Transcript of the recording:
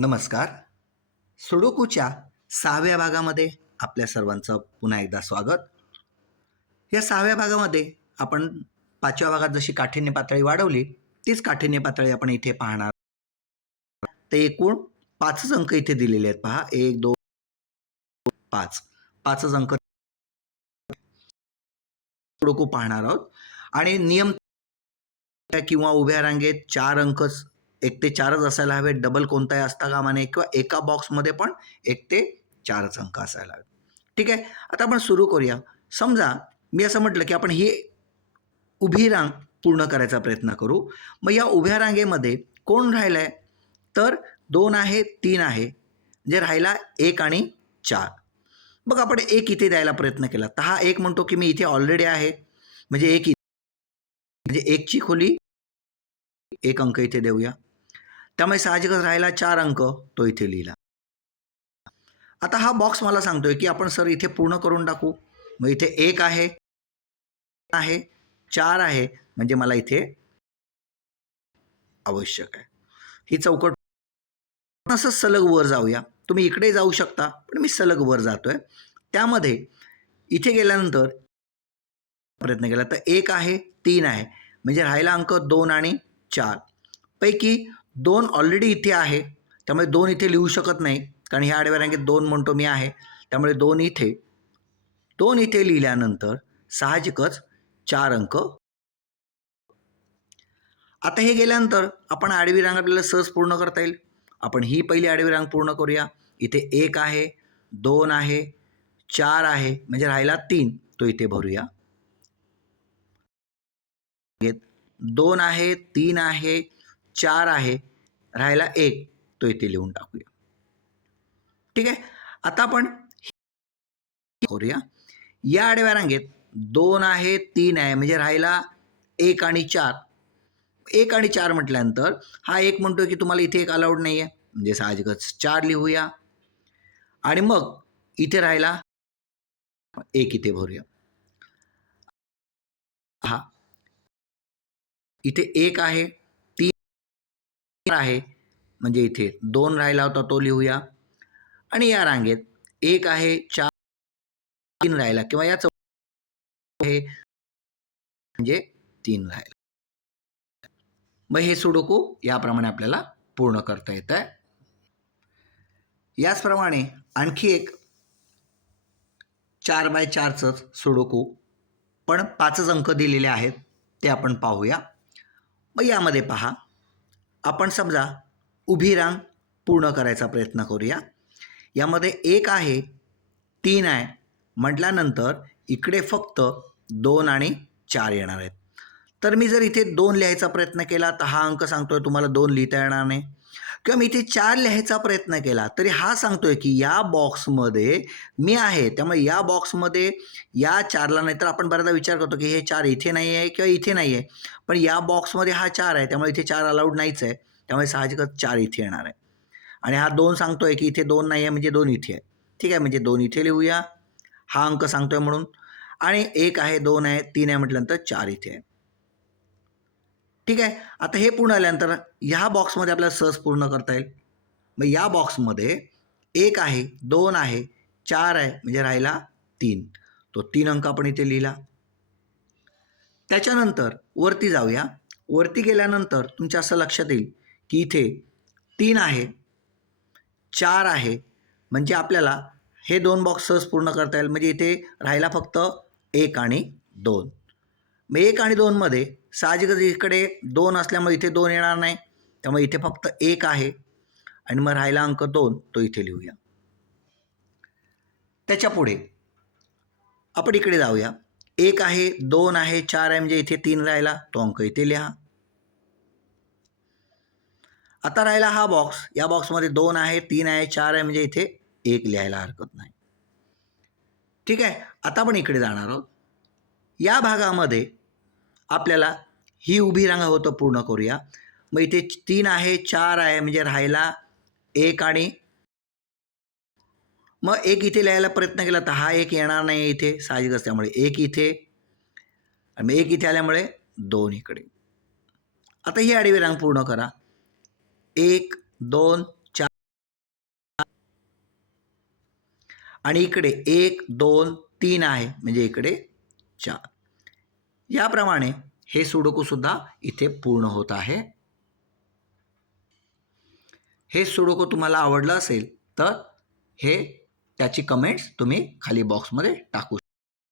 नमस्कार. सुडोकूच्या 6व्या भागामध्ये आपल्या सर्वांचं पुन्हा एकदा स्वागत. या 6व्या भागामध्ये आपण 5व्या भागात जशी काठिण्य पातळी वाढवली तीच काठिण्य पातळी आपण इथे पाहणार. ते एकूण 5 अंक इथे दिलेले आहेत. पहा 1 2 5 5 अंक सुडोकू पाहणार आहोत. आणि नियम किंवा उभ्या रांगेत 4 अंकच 1 ते 4च असायला हवे. डबल कोणताही असता कामा नये किंवा एका बॉक्समध्ये पण 1 ते 4च अंक असायला हवे. ठीक आहे. आता आपण सुरू करूया. समजा मी असं म्हटलं की आपण ही उभी रांग पूर्ण करायचा प्रयत्न करू. मग या उभ्या रांगेमध्ये कोण राहिलं आहे? तर 2 आहे, 3 आहे. म्हणजे राहिला 1 आणि 4. मग आपण 1 इथे द्यायला प्रयत्न केला तर हा 1 म्हणतो की मी इथे ऑलरेडी आहे. म्हणजे 1 म्हणजे 1ची खोली 1 अंक इथे देऊया. त्यामुळे साहजिकच राहिला 4 अंक, तो इथे लिहिला. आता हा बॉक्स मला सांगतोय की आपण सर इथे पूर्ण करून टाकू. मग इथे 1 आहे, 4 आहे, म्हणजे मला इथे आवश्यक आहे. ही चौकट असं सलग वर जाऊया. तुम्ही इकडे जाऊ शकता, पण मी सलग वर जातोय. त्यामध्ये इथे गेल्यानंतर प्रयत्न केला तर 1 आहे, 3 आहे, म्हणजे राहिला अंक 2 आणि 4 पैकी 2 ऑलरेडी इथे आहे. त्यामुळे 2 इथे लिहू शकत नाही, कारण ह्या आडव्या रांगेत 2 म्हणतो मी आहे. त्यामुळे 2 इथे लिहिल्यानंतर साहजिकच 4 अंक. आता हे गेल्यानंतर आपण आडवी रांग आपल्याला सहज पूर्ण करता येईल. आपण ही पहिली आडवी रांग पूर्ण करूया. इथे 1 आहे, 2 आहे, 4 आहे, म्हणजे राहिला 3, तो इथे भरूया. 2 आहे, 3 आहे, 4 आहे, राहिला 1, तो इथे लिहून टाकूया. ठीक आहे. आता आपण करूया. या आडव्या रांगेत 2 आहे, 3 आहे, म्हणजे राहिला 1 आणि 4. 1 आणि 4 म्हटल्यानंतर हा 1 म्हणतोय की तुम्हाला इथे 1 अलाउड नाही आहे, म्हणजे साहजिकच 4 लिहूया. आणि मग इथे राहिला 1 इथे भरूया. हा इथे 1 आहे, 3 आहे, म्हणजे इथे 2 राहिला होता, तो लिहूया. आणि या रांगेत 1 आहे, 4 3 राहिला, किंवा या आहे म्हणजे 3 राहिला. मग हे सुडोकू याप्रमाणे आपल्याला पूर्ण करता येत आहे. याचप्रमाणे आणखी एक 4x4च सुडोकू, पण 5च अंक दिलेले आहेत, ते आपण पाहूया. मग यामध्ये पहा, आपण समजा उभी रांग पूर्ण करायचा प्रयत्न करूया. यामध्ये 1 आहे, 3 आहे म्हटल्यानंतर इकडे फक्त 2 आणि 4 येणार आहेत. तर मी जर इथे 2 लिहायचा प्रयत्न केला तर हा अंक सांगतोय तुम्हाला 2 लिहिता येणार नाही. किंवा मी इथे 4 लिहायचा प्रयत्न केला तरी हा सांगतोय की या बॉक्समध्ये मी आहे, त्यामुळे या बॉक्समध्ये या 4ला नाही. तर आपण बऱ्याचदा विचार करतो की हे 4 इथे नाही आहे किंवा इथे नाही आहे, पण या बॉक्समध्ये हा 4 आहे, त्यामुळे इथे 4 अलाउड नाहीच आहे. त्यामुळे साहजिकच 4 इथे येणार आहे. आणि हा 2 सांगतोय की इथे 2 नाही आहे, म्हणजे 2 इथे आहे. ठीक आहे, म्हणजे 2 इथे लिहूया, हा अंक सांगतोय म्हणून. आणि 1 आहे, 2 आहे, 3 आहे म्हटल्यानंतर 4 इथे आहे. ठीक आहे. आता हे पूर्ण आल्यानंतर ह्या बॉक्समध्ये आपल्याला सहज पूर्ण करता येईल. मग या बॉक्समध्ये 1 आहे, 2 आहे, 4 आहे, म्हणजे राहिला 3. तो 3 अंक आपण इथे लिहिला. त्याच्यानंतर वरती जाऊया. वरती गेल्यानंतर तुमच्या असं लक्षात येईल की इथे 3 आहे, 4 आहे, म्हणजे आपल्याला हे 2 बॉक्स सहज पूर्ण करता येईल. म्हणजे इथे राहिला फक्त 1 आणि 2. मग 1 आणि 2 मध्ये साहजिकच इकडे 2 असल्यामुळे इथे 2 येणार नाही, त्यामुळे इथे फक्त 1 आहे. आणि मग राहिला अंक 2, तो इथे लिहूया. त्याच्या पुढे आपण इकडे जाऊया. 1 आहे, 2 आहे, 4 आहे, म्हणजे इथे 3 राहिला, तो अंक इथे लिहा. आता राहिला हा बॉक्स. या बॉक्समध्ये 2 आहे, 3 आहे, 4 आहे, म्हणजे इथे 1 लिहायला हरकत नाही. ठीक आहे. आता आपण इकडे जाणार आहोत. या भागामध्ये आपल्याला ही उभी रांग होतं पूर्ण करूया. मग इथे 3 आहे, 4 आहे, म्हणजे राहिला 1 आणि मग 1 इथे लिहायला प्रयत्न केला तर हा 1 येणार नाही इथे साहजिकच, त्यामुळे 1 इथे आणि 1 इथे आल्यामुळे 2 इकडे. आता ही आडवी रांग पूर्ण करा. 1 2 आणि इकडे 1 2 3 आहे म्हणजे इकडे 4. याप्रमाणे हे सुडोकूसुद्धा इथे पूर्ण होत आहे. हे सुडोकू तुम्हाला आवडलं असेल तर त्याची कमेंट्स तुम्ही खाली बॉक्समध्ये टाकू